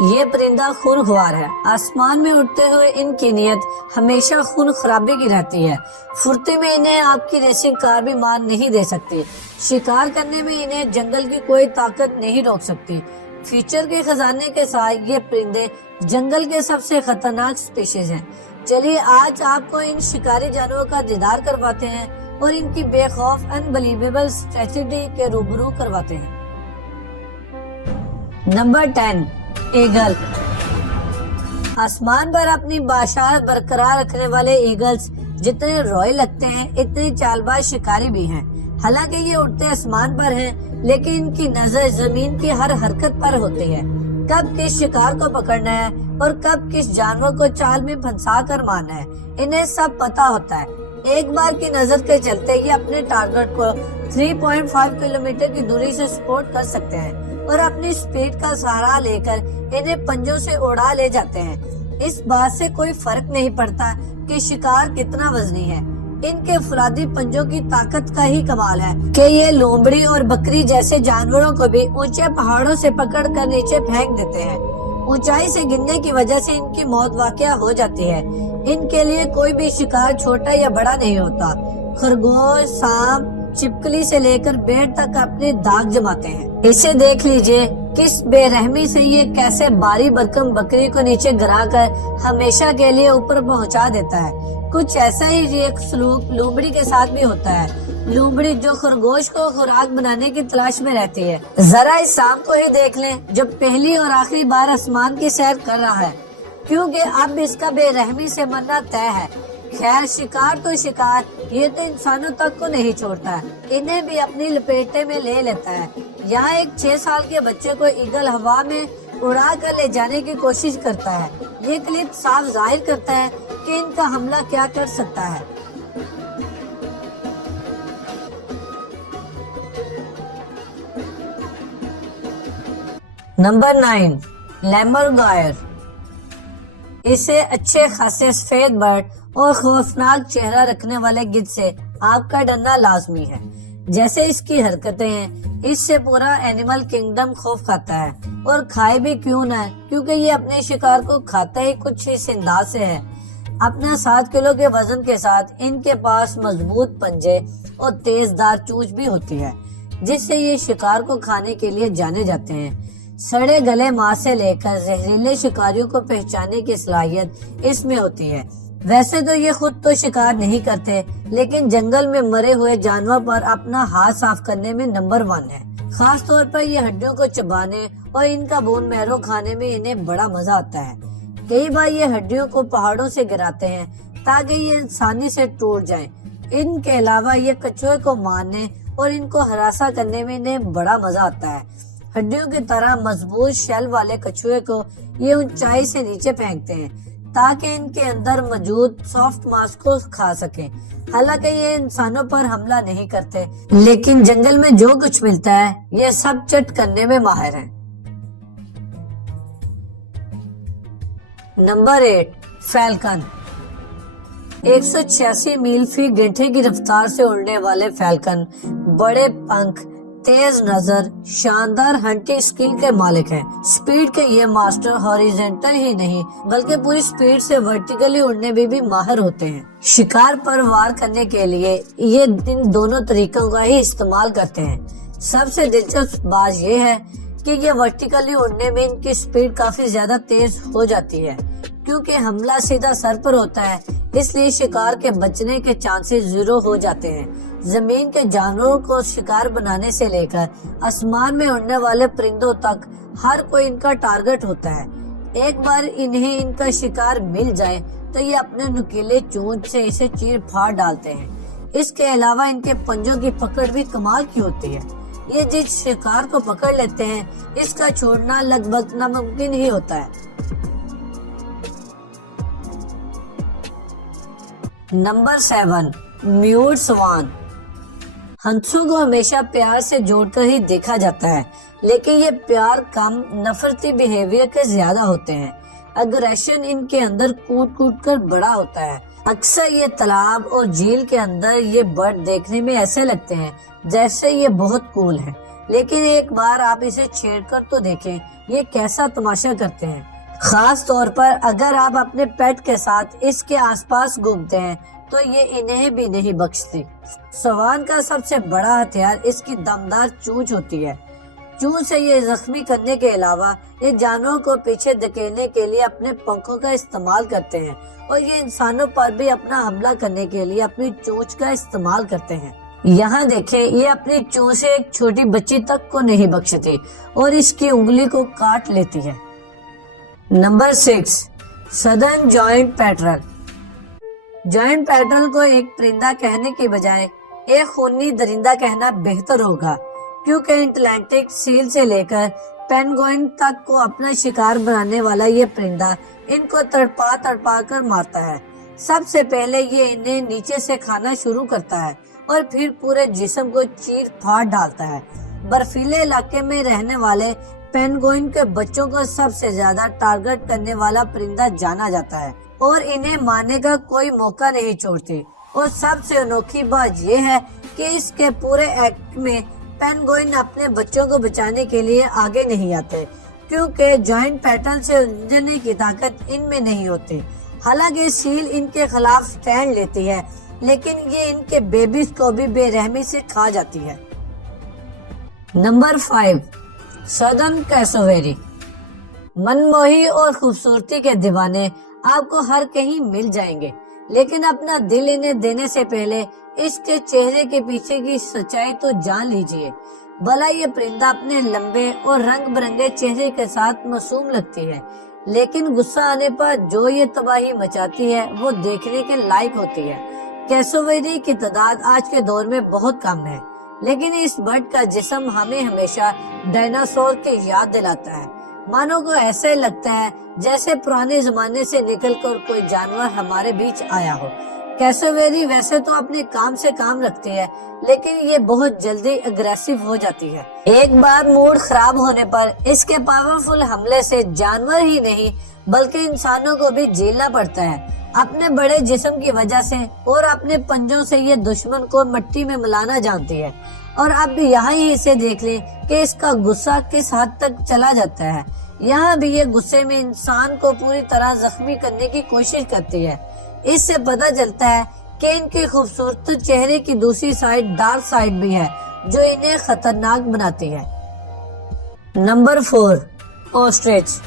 یہ پرندہ خون خوار ہے۔ آسمان میں اڑتے ہوئے ان کی نیت ہمیشہ خون خرابے کی رہتی ہے۔ پھرتی میں انہیں آپ کی ریسنگ کار بھی مار نہیں دے سکتی۔ شکار کرنے میں انہیں جنگل کی کوئی طاقت نہیں روک سکتی۔ فیوچر کے خزانے کے ساتھ یہ پرندے جنگل کے سب سے خطرناک سپیشیز ہیں۔ چلیے آج آپ کو ان شکاری جانوروں کا دیدار کرواتے ہیں اور ان کی بے خوف انبلیویبل اسٹریٹجی کے روبرو کرواتے ہیں۔ Number 10 eagle. آسمان پر اپنی باشعت برقرار رکھنے والے ایگلز جتنے روئے لگتے ہیں اتنے چال باز شکاری بھی ہیں۔ حالانکہ یہ اڑتے آسمان پر ہیں لیکن ان کی نظر زمین کی ہر حرکت پر ہوتی ہے۔ کب کس شکار کو پکڑنا ہے اور کب کس جانور کو چال میں پھنسا کر مارنا ہے انہیں سب پتا ہوتا ہے۔ ایک بار کی نظر کے چلتے یہ اپنے ٹارگٹ کو 3.5 کلومیٹر کی دوری سے سپورٹ کر سکتے ہیں اور اپنی سپیڈ کا سہارا لے کر انہیں پنجوں سے اڑا لے جاتے ہیں۔ اس بات سے کوئی فرق نہیں پڑتا کہ شکار کتنا وزنی ہے، ان کے فولادی پنجوں کی طاقت کا ہی کمال ہے کہ یہ لومڑی اور بکری جیسے جانوروں کو بھی اونچے پہاڑوں سے پکڑ کر نیچے پھینک دیتے ہیں۔ اونچائی سے گرنے کی وجہ سے ان کی موت واقع ہو جاتی ہے۔ ان کے لیے کوئی بھی شکار چھوٹا یا بڑا نہیں ہوتا۔ خرگوش، سانپ، چپکلی سے لے کر بیر تک اپنے داغ جماتے ہیں۔ اسے دیکھ لیجئے کس بے رحمی سے یہ کیسے باری برکم بکری کو نیچے گرا کر ہمیشہ کے لیے اوپر پہنچا دیتا ہے۔ کچھ ایسا ہی ایک سلوک لومڑی کے ساتھ بھی ہوتا ہے۔ لومڑی جو خرگوش کو خوراک بنانے کی تلاش میں رہتی ہے۔ ذرا اس سانپ کو ہی دیکھ لیں جو پہلی اور آخری بار آسمان کی سیر کر رہا ہے، کیونکہ اب اس کا بے رحمی سے مرنا طے ہے۔ خیر شکار تو شکار، یہ تو انسانوں تک کو نہیں چھوڑتا ہے، انہیں بھی اپنی لپیٹے میں لے لیتا ہے۔ یہاں ایک 6 سال کے بچے کو ایگل ہوا میں اڑا کر لے جانے کی کوشش کرتا ہے۔ یہ کلپ صاف ظاہر کرتا ہے کہ ان کا حملہ کیا کر سکتا ہے۔ نمبر 9 لیمرگائر۔ اسے اچھے خاصے سفید برڈ اور خوفناک چہرہ رکھنے والے گدھ سے آپ کا ڈرنا لازمی ہے۔ جیسے اس کی حرکتیں ہیں اس سے پورا اینیمل کنگڈم خوف کھاتا ہے، اور کھائے بھی کیوں نہ، کیونکہ یہ اپنے شکار کو کھاتا ہی کچھ اس انداز سے ہے۔ اپنا 7 کلو کے وزن کے ساتھ ان کے پاس مضبوط پنجے اور تیز دار چونچ بھی ہوتی ہے، جس سے یہ شکار کو کھانے کے لیے جانے جاتے ہیں۔ سڑے گلے ماں سے لے کر زہریلے شکاریوں کو پہچاننے کی صلاحیت اس میں ہوتی ہے۔ ویسے تو یہ خود تو شکار نہیں کرتے، لیکن جنگل میں مرے ہوئے جانور پر اپنا ہاتھ صاف کرنے میں نمبر 1 ہے۔ خاص طور پر یہ ہڈیوں کو چبانے اور ان کا بون میرو کھانے میں انہیں بڑا مزہ آتا ہے۔ کئی بار یہ ہڈیوں کو پہاڑوں سے گراتے ہیں تاکہ یہ انسانی سے ٹوٹ جائیں۔ ان کے علاوہ یہ کچھوے کو مارنے اور ان کو ہراساں کرنے میں انہیں بڑا مزہ آتا ہے۔ ہڈیوں کی طرح مضبوط شیل والے کچھوے کو یہ اونچائی سے نیچے پھینکتے ہیں تاکہ ان کے اندر موجود سافٹ ماس کو کھا سکیں۔ حالانکہ یہ انسانوں پر حملہ نہیں کرتے، لیکن جنگل میں جو کچھ ملتا ہے یہ سب چٹ کرنے میں ماہر ہیں۔ Number 8 falcon. 186 میل فی گھنٹے کی رفتار سے اڑنے والے فیلکن بڑے پنکھ، تیز نظر، شاندار ہنٹنگ سکل کے مالک ہیں۔ سپیڈ کے یہ ماسٹر ہاریزونٹل ہی نہیں بلکہ پوری سپیڈ سے ورٹیکلی اڑنے میں بھی ماہر ہوتے ہیں۔ شکار پر وار کرنے کے لیے یہ ان دونوں طریقوں کا ہی استعمال کرتے ہیں۔ سب سے دلچسپ بات یہ ہے کہ یہ ورٹیکلی اڑنے میں ان کی سپیڈ کافی زیادہ تیز ہو جاتی ہے، کیونکہ حملہ سیدھا سر پر ہوتا ہے، اس لیے شکار کے بچنے کے چانسز 0 ہو جاتے ہیں۔ زمین کے جانوروں کو شکار بنانے سے لے کر آسمان میں اڑنے والے پرندوں تک ہر کوئی ان کا ٹارگٹ ہوتا ہے۔ ایک بار انہیں ان کا شکار مل جائے تو یہ اپنے نکیلے چونچ سے اسے چیر پھاڑ ڈالتے ہیں۔ اس کے علاوہ ان کے پنجوں کی پکڑ بھی کمال کی ہوتی ہے۔ یہ جس شکار کو پکڑ لیتے ہیں اس کا چھوڑنا لگ بھگ ناممکن ہی ہوتا ہے۔ نمبر 7 میوٹ سوان۔ ہنسوں کو ہمیشہ پیار سے جوڑ کر ہی دیکھا جاتا ہے، لیکن یہ پیار کم نفرتی بیہیویئر کے زیادہ ہوتے ہیں۔ اگریشن ان کے اندر کوٹ کوٹ کر بڑا ہوتا ہے۔ اکثر یہ تالاب اور جھیل کے اندر یہ برڈ دیکھنے میں ایسے لگتے ہیں جیسے یہ بہت کول ہے، لیکن ایک بار آپ اسے چھیڑ کر تو دیکھیں یہ کیسا تماشا کرتے ہیں، خاص طور پر اگر آپ اپنے پیٹ کے ساتھ اس کے آس پاس گھومتے ہیں تو یہ انہیں بھی نہیں بخشتی۔ سوان کا سب سے بڑا ہتھیار اس کی دمدار چونچ ہوتی ہے۔ چونچ سے یہ زخمی کرنے کے علاوہ یہ جانوروں کو پیچھے دھکیلنے کے لیے اپنے پنکھوں کا استعمال کرتے ہیں، اور یہ انسانوں پر بھی اپنا حملہ کرنے کے لیے اپنی چونچ کا استعمال کرتے ہیں۔ یہاں دیکھیں، یہ اپنی چونچ سے ایک چھوٹی بچی تک کو نہیں بخشتی اور اس کی انگلی کو کاٹ لیتی ہے۔ Number 6، southern joint پیٹرل۔ جوائنٹ پیٹرل کو ایک پرندہ کہنے کی بجائے ایک خونی درندہ کہنا بہتر ہوگا، کیونکہ اٹلانٹک سیل سے لے کر پینگوئن تک کو اپنا شکار بنانے والا یہ پرندہ ان کو تڑپا تڑپا کر مارتا ہے۔ سب سے پہلے یہ انہیں نیچے سے کھانا شروع کرتا ہے اور پھر پورے جسم کو چیر پھاڑ ڈالتا ہے۔ برفیلے علاقے میں رہنے والے پینگوئن کے بچوں کو سب سے زیادہ ٹارگٹ کرنے والا پرندہ جانا جاتا ہے اور انہیں مارنے کا کوئی موقع نہیں چھوڑتی۔ اور سب سے انوکھی بات یہ ہے کہ اس کے پورے ایکٹ میں پینگوئن اپنے بچوں کو بچانے کے لیے آگے نہیں آتے، کیونکہ جوائنٹ پیٹرن سے الجھنے کی طاقت ان میں نہیں ہوتی۔ حالانکہ سیل ان کے خلاف سٹینڈ لیتی ہے، لیکن یہ ان کے بیبیز کو بھی بے رحمی سے کھا جاتی ہے۔ Number 5، southern کیسویری۔ منموہی اور خوبصورتی کے دیوانے آپ کو ہر کہیں مل جائیں گے، لیکن اپنا دل انہیں دینے سے پہلے اس کے چہرے کے پیچھے کی سچائی تو جان لیجئے۔ بھلا یہ پرندہ اپنے لمبے اور رنگ برنگے چہرے کے ساتھ معصوم لگتی ہے، لیکن غصہ آنے پر جو یہ تباہی مچاتی ہے وہ دیکھنے کے لائق ہوتی ہے۔ کیسویری کی تعداد آج کے دور میں بہت کم ہے، لیکن اس برڈ کا جسم ہمیں ہمیشہ ڈائناسور کی یاد دلاتا ہے۔ مانو کو ایسے لگتا ہے جیسے پرانے زمانے سے نکل کر کوئی جانور ہمارے بیچ آیا ہو۔ کیسویری ویسے تو اپنے کام سے کام رکھتی ہے، لیکن یہ بہت جلدی اگریسو ہو جاتی ہے۔ ایک بار موڈ خراب ہونے پر اس کے پاورفل حملے سے جانور ہی نہیں بلکہ انسانوں کو بھی جھیلنا پڑتا ہے۔ اپنے بڑے جسم کی وجہ سے اور اپنے پنجوں سے یہ دشمن کو مٹی میں ملانا جانتی ہے۔ اور اب بھی یہاں ہی اسے دیکھ لیں کہ اس کا غصہ کس حد تک چلا جاتا ہے۔ یہاں بھی یہ غصے میں انسان کو پوری طرح زخمی کرنے کی کوشش کرتی ہے۔ اس سے پتہ چلتا ہے کہ ان کی خوبصورت چہرے کی دوسری سائڈ ڈارک سائڈ بھی ہے جو انہیں خطرناک بناتی ہے۔ Number 4، ostrich.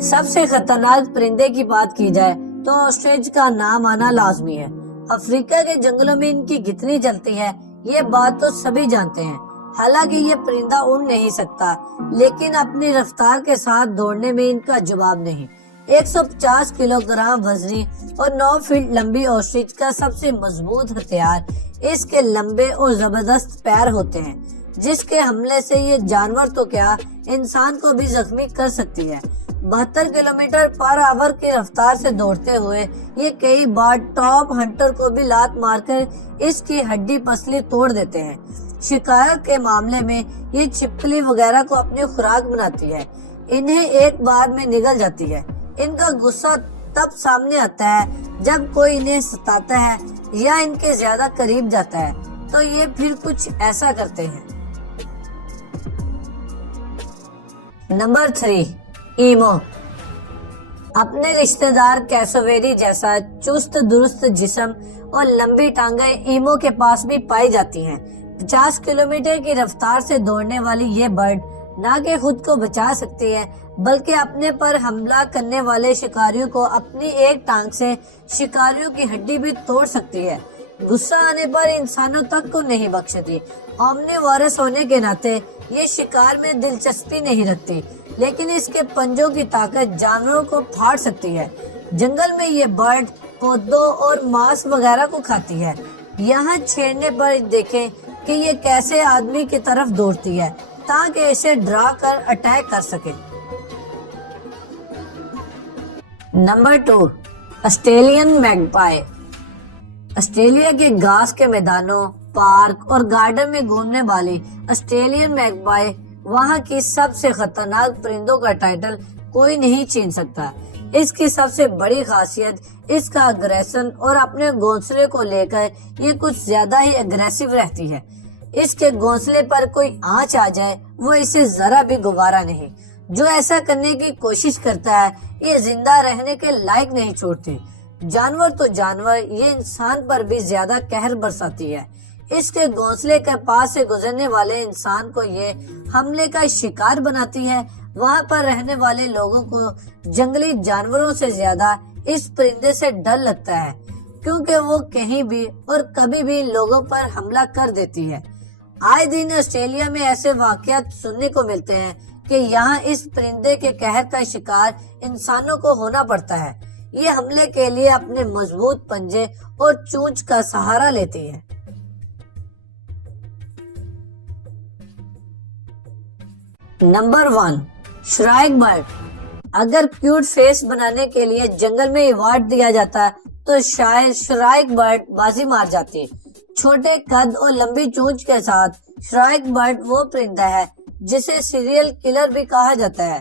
سب سے خطرناک پرندے کی بات کی جائے تو آسٹرچ کا نام آنا لازمی ہے۔ افریقہ کے جنگلوں میں ان کی کتنی چلتی ہے یہ بات تو سبھی جانتے ہیں۔ حالانکہ یہ پرندہ اڑ نہیں سکتا، لیکن اپنی رفتار کے ساتھ دوڑنے میں ان کا جواب نہیں۔ 150 کلو گرام وزنی اور 9 فٹ لمبی آسٹرچ کا سب سے مضبوط ہتھیار اس کے لمبے اور زبردست پیر ہوتے ہیں، جس کے حملے سے یہ جانور تو کیا انسان کو بھی زخمی کر سکتی ہے۔ 72 کلومیٹر پر آور کی رفتار سے دوڑتے ہوئے یہ کئی بار ٹاپ ہنٹر کو بھی لات مار کر اس کی ہڈی پسلی توڑ دیتے ہیں۔ شکار کے معاملے میں یہ چھپکلی وغیرہ کو اپنی خوراک بناتی ہے، انہیں ایک بار میں نگل جاتی ہے۔ ان کا غصہ تب سامنے آتا ہے جب کوئی انہیں ستاتا ہے یا ان کے زیادہ قریب جاتا ہے تو یہ پھر کچھ ایسا کرتے ہیں۔ Number 3، imo. اپنے رشتہ دار کیسویری جیسا چست درست جسم اور لمبی ٹانگیں ایمو کے پاس بھی پائی جاتی ہیں۔ 50 کلومیٹر کی رفتار سے دوڑنے والی یہ برڈ نہ کہ خود کو بچا سکتی ہے بلکہ اپنے پر حملہ کرنے والے شکاریوں کو اپنی ایک ٹانگ سے شکاریوں کی ہڈی بھی توڑ سکتی ہے۔ غصہ آنے پر انسانوں تک کو نہیں بخشتی۔ اومنی وارس ہونے کے ناطے یہ شکار میں دلچسپی نہیں رکھتی، لیکن اس کے پنجوں کی طاقت جانوروں کو پھاڑ سکتی ہے۔ جنگل میں یہ برڈ پودوں اور ماس وغیرہ کو کھاتی ہے۔ یہاں چھیڑنے پر دیکھیں کہ یہ کیسے آدمی کی طرف دوڑتی ہے تاکہ اسے ڈرا کر اٹیک کر سکے۔ Number 2، Australian میگپائی۔ آسٹریلیا کے گھاس کے میدانوں، پارک اور گارڈن میں گھومنے والی آسٹریلین میگپائی وہاں کی سب سے خطرناک پرندوں کا ٹائٹل کوئی نہیں چھین سکتا۔ اس کی سب سے بڑی خاصیت اس کا اگریشن اور اپنے گھونسلے کو لے کر یہ کچھ زیادہ ہی اگریسو رہتی ہے۔ اس کے گھونسلے پر کوئی آنچ آ جائے وہ اسے ذرا بھی گوارا نہیں۔ جو ایسا کرنے کی کوشش کرتا ہے یہ زندہ رہنے کے لائق نہیں چھوڑتے۔ جانور تو جانور، یہ انسان پر بھی زیادہ قہر برساتی ہے۔ اس کے گھونسلے کے پاس سے گزرنے والے انسان کو یہ حملے کا شکار بناتی ہے۔ وہاں پر رہنے والے لوگوں کو جنگلی جانوروں سے زیادہ اس پرندے سے ڈر لگتا ہے، کیونکہ وہ کہیں بھی اور کبھی بھی لوگوں پر حملہ کر دیتی ہے۔ آئے دن آسٹریلیا میں ایسے واقعات سننے کو ملتے ہیں کہ یہاں اس پرندے کے قہر کا شکار انسانوں کو ہونا پڑتا ہے۔ یہ حملے کے لیے اپنے مضبوط پنجے اور چونچ کا سہارا لیتی ہے۔ Number 1، shrike bird. اگر کیوٹ فیس بنانے کے لیے جنگل میں ایوارڈ دیا جاتا تو شاید شرائک برڈ بازی مار جاتی۔ چھوٹے قد اور لمبی چونچ کے ساتھ شرائک برڈ وہ پرندہ ہے جسے سیریل کلر بھی کہا جاتا ہے۔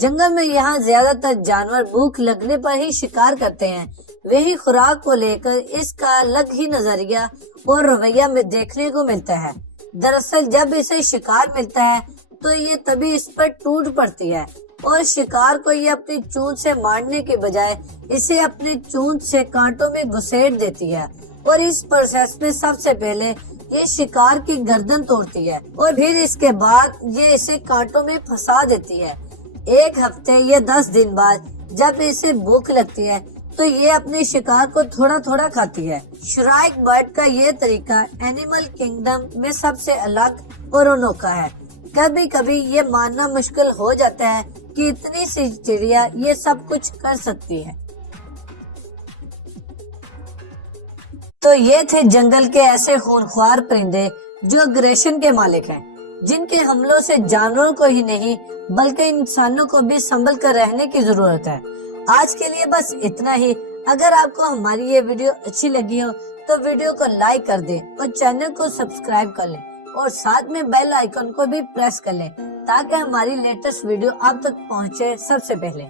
جنگل میں یہاں زیادہ تر جانور بھوک لگنے پر ہی شکار کرتے ہیں۔ وہی خوراک کو لے کر اس کا الگ ہی نظریہ اور رویہ میں دیکھنے کو ملتا ہے۔ دراصل جب اسے شکار ملتا ہے تو یہ تبھی اس پر ٹوٹ پڑتی ہے اور شکار کو یہ اپنی چونچ سے مارنے کے بجائے اسے اپنے چونچ سے کانٹوں میں گھسیٹ دیتی ہے، اور اس پروسیس میں سب سے پہلے یہ شکار کی گردن توڑتی ہے اور پھر اس کے بعد یہ اسے کانٹوں میں پھنسا دیتی ہے۔ ایک ہفتے یا 10 دن بعد جب اسے بھوک لگتی ہے تو یہ اپنے شکار کو تھوڑا تھوڑا کھاتی ہے۔ شرائک برڈ کا یہ طریقہ اینیمل کنگڈم میں سب سے الگ اور انوکھا ہے۔ کبھی کبھی یہ ماننا مشکل ہو جاتا ہے کہ اتنی سی چڑیا یہ سب کچھ کر سکتی ہے۔ تو یہ تھے جنگل کے ایسے خونخوار پرندے جو اگریشن کے مالک ہیں، جن کے حملوں سے جانوروں کو ہی نہیں بلکہ انسانوں کو بھی سنبھل کر رہنے کی ضرورت ہے۔ آج کے لیے بس اتنا ہی۔ اگر آپ کو ہماری یہ ویڈیو اچھی لگی ہو تو ویڈیو کو لائک کر دیں اور چینل کو سبسکرائب کر لیں، اور ساتھ میں بیل آئیکن کو بھی پریس کر لیں تاکہ ہماری لیٹسٹ ویڈیو آپ تک پہنچے سب سے پہلے۔